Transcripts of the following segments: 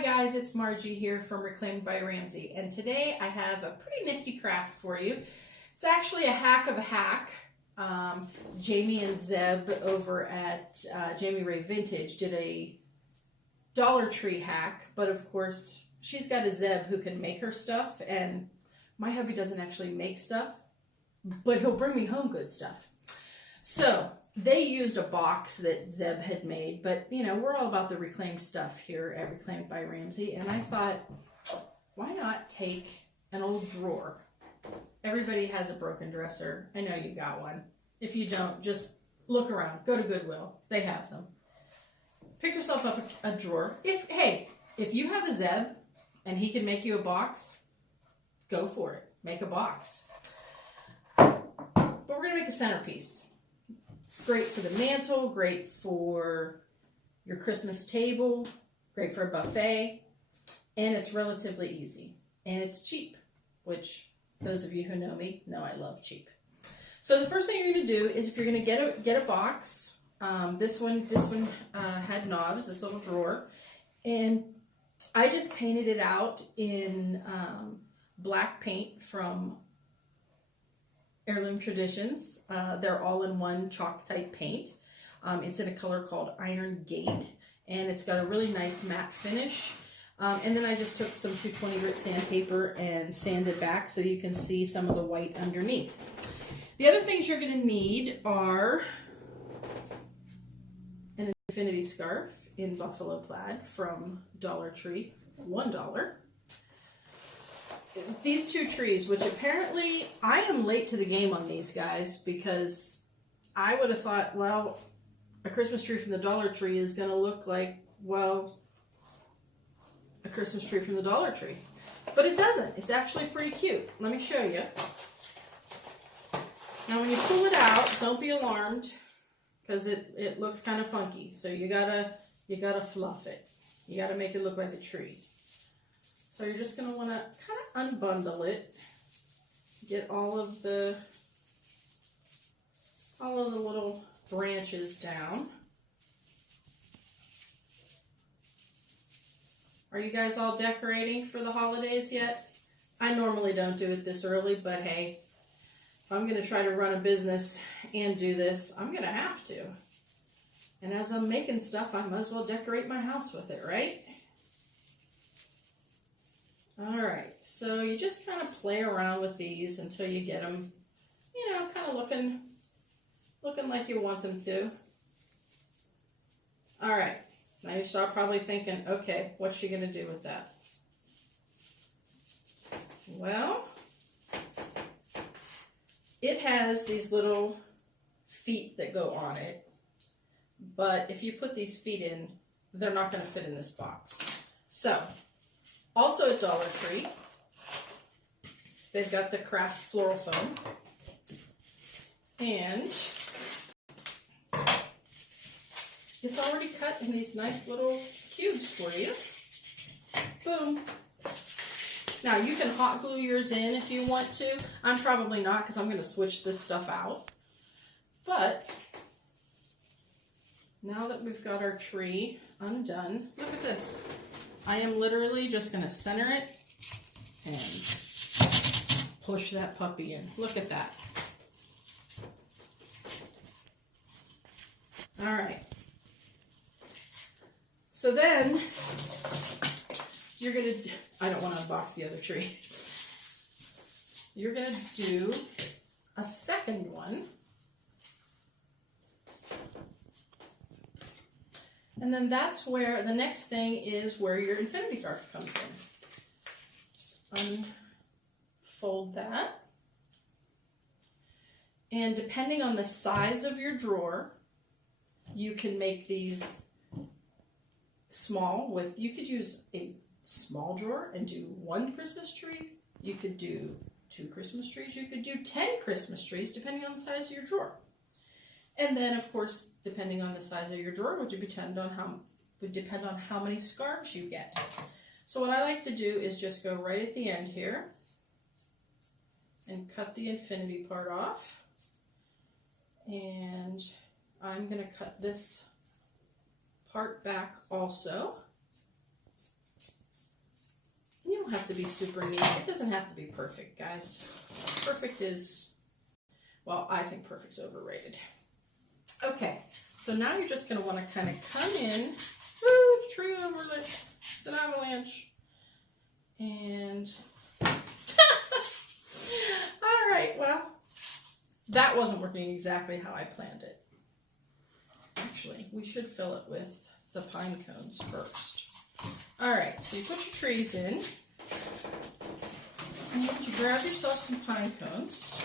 Hi guys, it's Margie here from Reclaimed by Ramsey, and today I have a pretty nifty craft for you. It's actually a hack of a hack. Jamie and Zeb over at Jamie Ray Vintage did a Dollar Tree hack, but of course she's got a Zeb who can make her stuff, and my hubby doesn't actually make stuff, but he'll bring me home good stuff. So they used a box that Zeb had made, but you know, we're all about the reclaimed stuff here at Reclaimed by Ramsey, and I thought, why not take an old drawer? Everybody has a broken dresser. I know you got one. If you don't, just look around. Go to Goodwill. They have them. Pick yourself up a drawer. If you have a Zeb and he can make you a box, go for it. Make a box. But we're going to make a centerpiece. It's great for the mantle, great for your Christmas table, great for a buffet, and it's relatively easy. And it's cheap, which those of you who know me know I love cheap. So the first thing you're going to do is, if you're going to get a box, this one had knobs, this little drawer, and I just painted it out in black paint from Heirloom Traditions. They're all-in-one chalk type paint. It's in a color called Iron Gate, and it's got a really nice matte finish. And then I just took some 220 grit sandpaper and sanded back so you can see some of the white underneath. The other things you're going to need are an infinity scarf in buffalo plaid from Dollar Tree, $1. These two trees, which apparently I am late to the game on these guys, because I would have thought, well, a Christmas tree from the Dollar Tree is going to look like, well, a Christmas tree from the Dollar Tree. But it doesn't. It's actually pretty cute. Let me show you. Now when you pull it out, don't be alarmed, because it looks kind of funky. So you gotta fluff it. You gotta make it look like a tree. So you're just gonna wanna kind of unbundle it, get all of the little branches down. Are you guys all decorating for the holidays yet? I normally don't do it this early, but hey, if I'm going to try to run a business and do this, I'm going to have to. And as I'm making stuff, I might as well decorate my house with it, right? Alright, so you just kind of play around with these until you get them, you know, kind of looking like you want them to. Alright. Now you start probably thinking, okay, what's she going to do with that? Well, it has these little feet that go on it, but if you put these feet in, they're not going to fit in this box. So, also at Dollar Tree, they've got the craft floral foam, and it's already cut in these nice little cubes for you. Boom. Now you can hot glue yours in if you want to. I'm probably not, because I'm going to switch this stuff out. But now that we've got our tree undone, look at this. I am literally just going to center it and push that puppy in. Look at that. All right. So then, you're going to, I don't want to unbox the other tree. You're going to do a second one. And then that's where, the next thing is where your infinity scarf comes in. Just unfold that. And depending on the size of your drawer, you can make these small with, you could use a small drawer and do 1 Christmas tree. You could do 2 Christmas trees. You could do 10 Christmas trees, depending on the size of your drawer. And then, of course, depending on the size of your drawer, would depend on how many scarves you get. So what I like to do is just go right at the end here and cut the infinity part off. And I'm going to cut this part back also. don't have to be super neat. It doesn't have to be perfect, guys. Perfect is, well, I think perfect's overrated. Okay, so now you're just going to want to kind of come in. Woo, tree overlay. It's an avalanche. And, all right, well, that wasn't working exactly how I planned it. Actually, we should fill it with the pine cones first. All right, so you put your trees in. And you grab yourself some pine cones.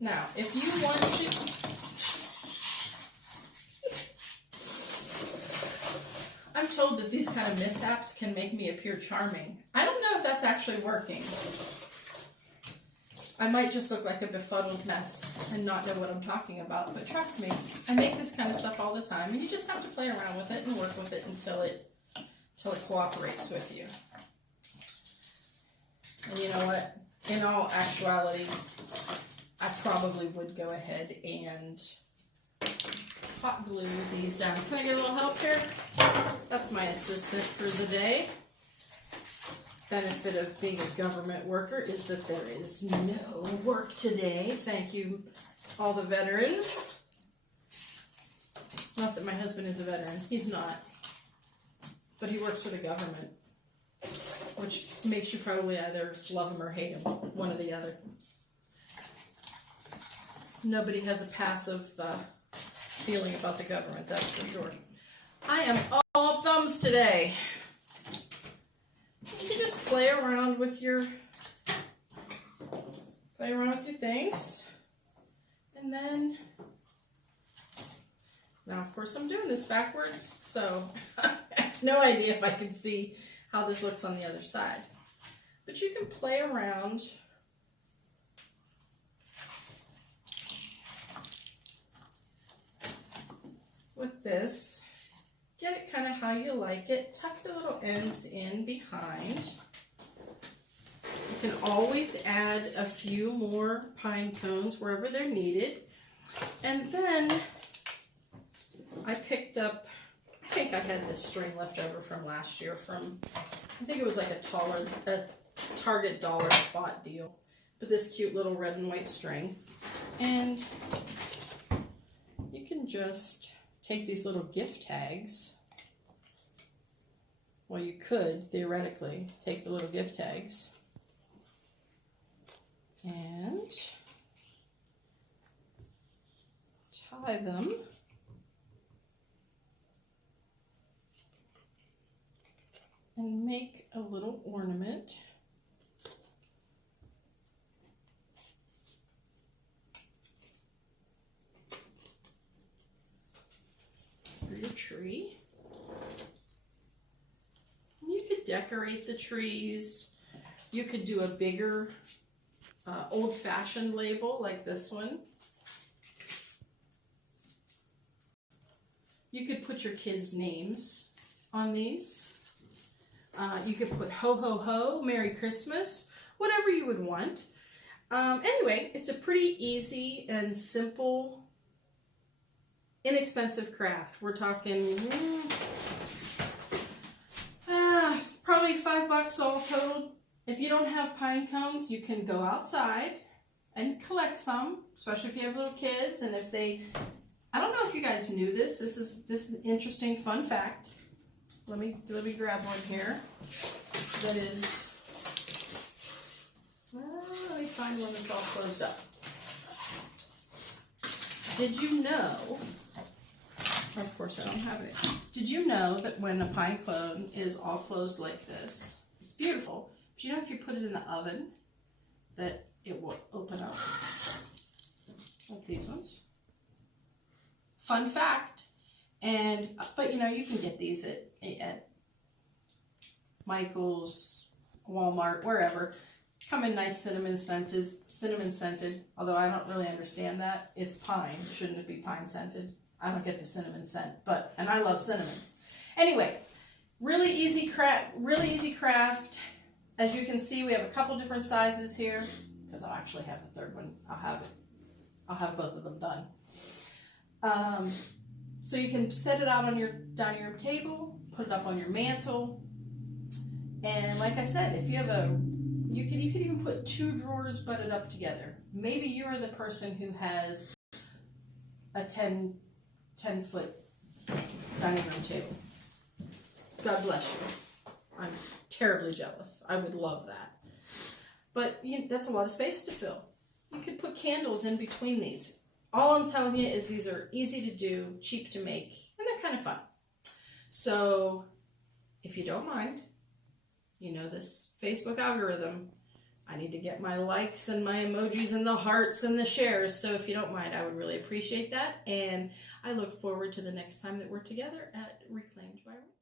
Now, if you want to, I'm told that these kind of mishaps can make me appear charming. I don't know if that's actually working. I might just look like a befuddled mess and not know what I'm talking about, but trust me, I make this kind of stuff all the time, and you just have to play around with it and work with it until it cooperates with you. And you know what? In all actuality, I probably would go ahead and hot glue these down. Can I get a little help here? That's my assistant for the day. Benefit of being a government worker is that there is no work today. Thank you, all the veterans. Not that my husband is a veteran. He's not. But he works for the government, which makes you probably either love him or hate him, one or the other. Nobody has a passive feeling about the government, that's for sure. I am all thumbs today. You can just play around with your things. And then, now of course I'm doing this backwards, so I have no idea if I can see how this looks on the other side. But you can play around with this. Get it kind of how you like it. Tuck the little ends in behind. You can always add a few more pine cones wherever they're needed. And then I picked up, I think I had this string left over from last year from, I think it was like a Target dollar spot deal. But this cute little red and white string. And you can just take these little gift tags. Well, you could, theoretically, take the little gift tags and tie them and make a little ornament. For your tree. You could decorate the trees. You could do a bigger old-fashioned label like this one. You could put your kids' names on these. You could put ho ho ho, Merry Christmas, whatever you would want. Anyway, it's a pretty easy and simple, inexpensive craft. We're talking probably $5 all total. If you don't have pine cones, you can go outside and collect some, especially if you have little kids. And if they, I don't know if you guys knew this. This is an interesting fun fact. Let me grab one here. That is, let me find one that's all closed up. Did you know? Of course, I don't have it. Did you know that when a pine cone is all closed like this, it's beautiful, but you know if you put it in the oven, that it will open up like these ones? Fun fact. And but you know, you can get these at Michael's, Walmart, wherever. Come in nice cinnamon scented. Although I don't really understand that. It's pine. Shouldn't it be pine scented? I don't get the cinnamon scent, and I love cinnamon. Anyway, really easy craft. As you can see, we have a couple different sizes here, because I'll actually have the third one. I'll have both of them done. So you can set it out on your dining room table, put it up on your mantle, and like I said, if you have you could even put 2 drawers butted up together. Maybe you're the person who has a 10-foot dining room table. God bless you. I'm terribly jealous. I would love that. But that's a lot of space to fill. You could put candles in between these. All I'm telling you is these are easy to do, cheap to make, and they're kind of fun. So if you don't mind, you know this Facebook algorithm, I need to get my likes and my emojis and the hearts and the shares. So if you don't mind, I would really appreciate that. And I look forward to the next time that we're together at Reclaimed by Ramsey.